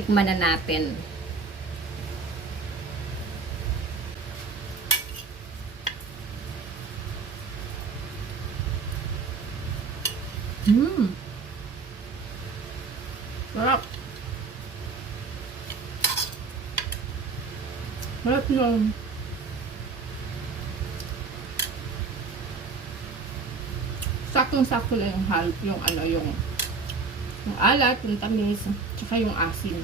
Tikman na natin. Sarap. Sarap yun. Saktong-sakto lang yung halp, yung ano, yung alat, yung tamis, tsaka yung asin.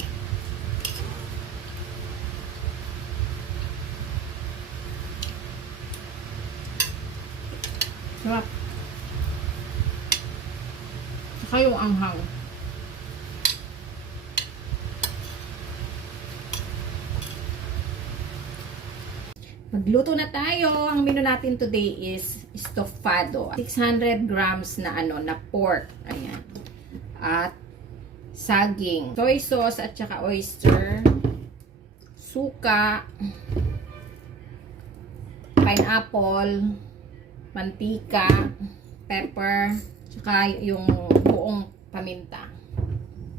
Sarap. Tsaka yung anghang. Magluto na tayo. Ang menu natin today is estofado. 600 grams na na pork. Ayan. At saging, soy sauce at saka oyster, suka, pineapple, mantika, pepper, tsaka yung buong paminta.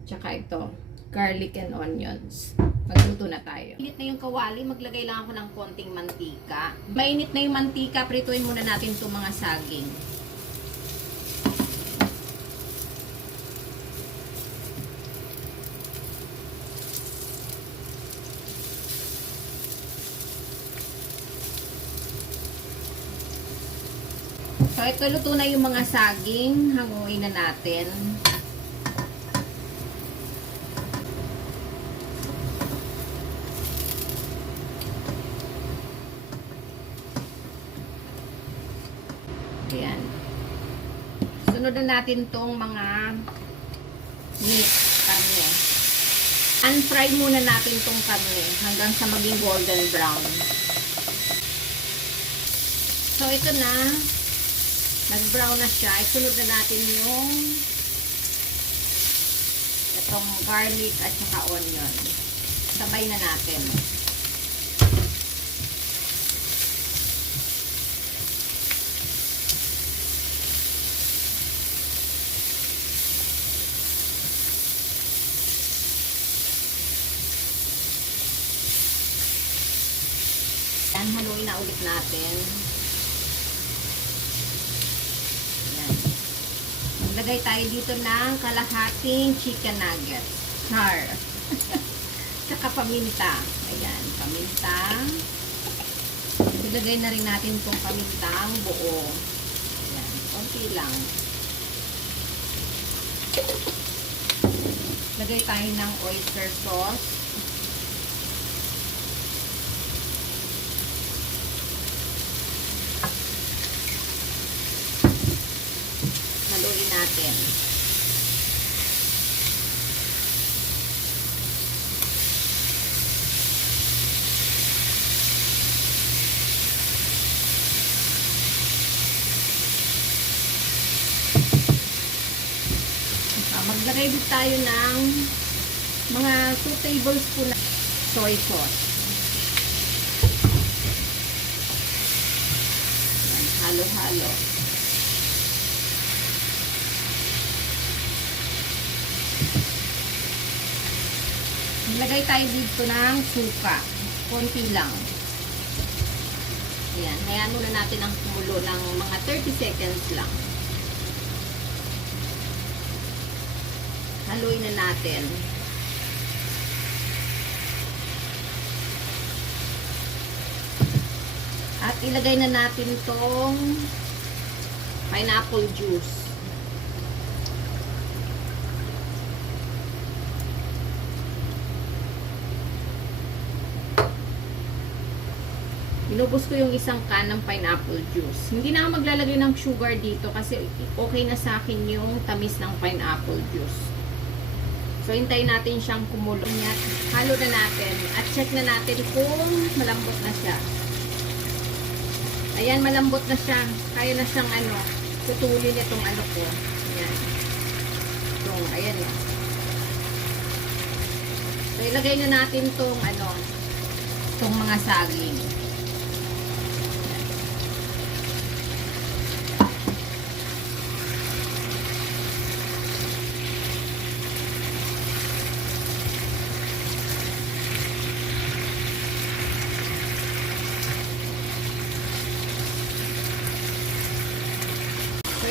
Tsaka ito, garlic and onions. Magluto na tayo. Init na yung kawali, maglagay lang ako ng konting mantika. Mainit na yung mantika, prituin muna natin itong mga saging. So, ito luto na yung mga saging. Hanguin na natin. Ayan. Sunod na natin tong mga meat, karne. Unfry muna natin tong karne hanggang sa maging golden brown. So, ito na. Nag-brown na siya. Isunod na natin yung itong garlic at saka onion. Sabay na natin. Yan, haluin na ulit natin. Yan. Maglagay tayo dito ng kalahating chicken nuggets. Char. Tsaka paminta. Ayan, paminta. Ilagay na rin natin itong pamintang buo. Ayan, konti lang. Lagay tayo ng oyster sauce. Haluin natin. Maglagay din tayo ng mga 2 tablespoon na soy sauce. Halo-halo. Maglagay tayo dito ng suka. Konti lang. Ayan. Hayaan muna natin ang kumulo ng mga 30 seconds lang. Haluin na natin. At ilagay na natin tong pineapple juice. Inubos ko yung isang can ng pineapple juice. Hindi na ako maglalagay ng sugar dito kasi okay na sa akin yung tamis ng pineapple juice. So, hintayin natin siyang kumulo. Halo na natin. At check na natin kung malambot na siya. Ayan, malambot na siya. Kaya na siyang putulin itong ko. Ayan. Ayan o. So, ilagay na natin itong mga saging.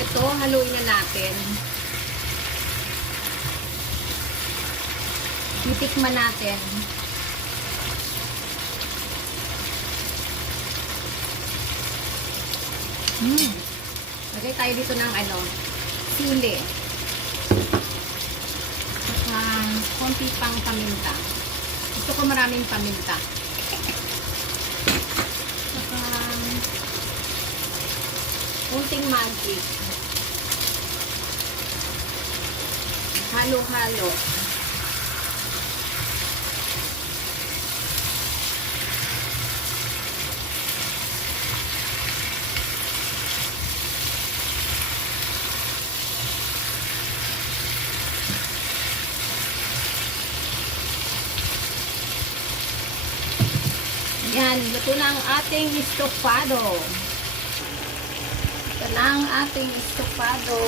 ito, haluin na natin. Titikman natin. Lagay tayo dito ng sili. Saka konti pang paminta. Gusto ko maraming paminta. Saka konting magic. Halo-halo. Yan, luto na ang ating estofado. Ito na ang ating estofado.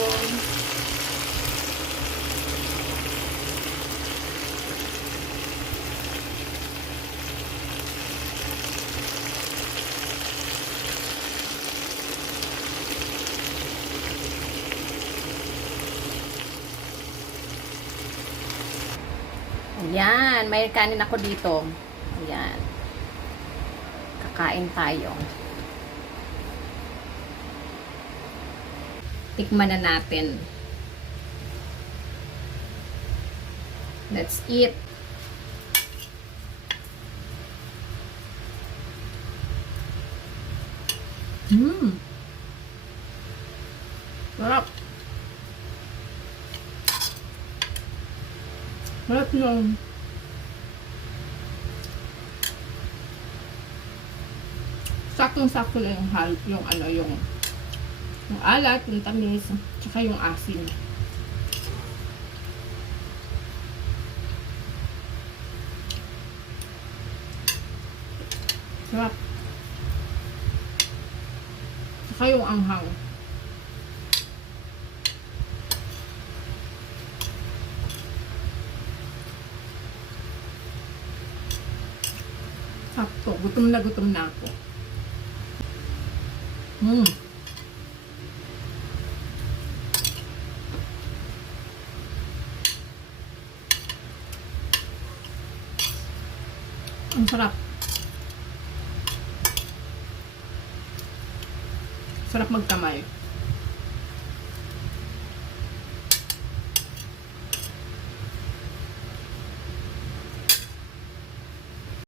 Ayan, may kanin ako dito. Ayan. Kakain tayo. Tikman na natin. Let's eat. Sarap. Sarap yun. Saktong-sakto lang yung yung alat, yung tamis, tsaka yung asin. Sarap. Tsaka yung anghang. Sakto. Gutom na ako. Ang sarap. Sarap magkamay.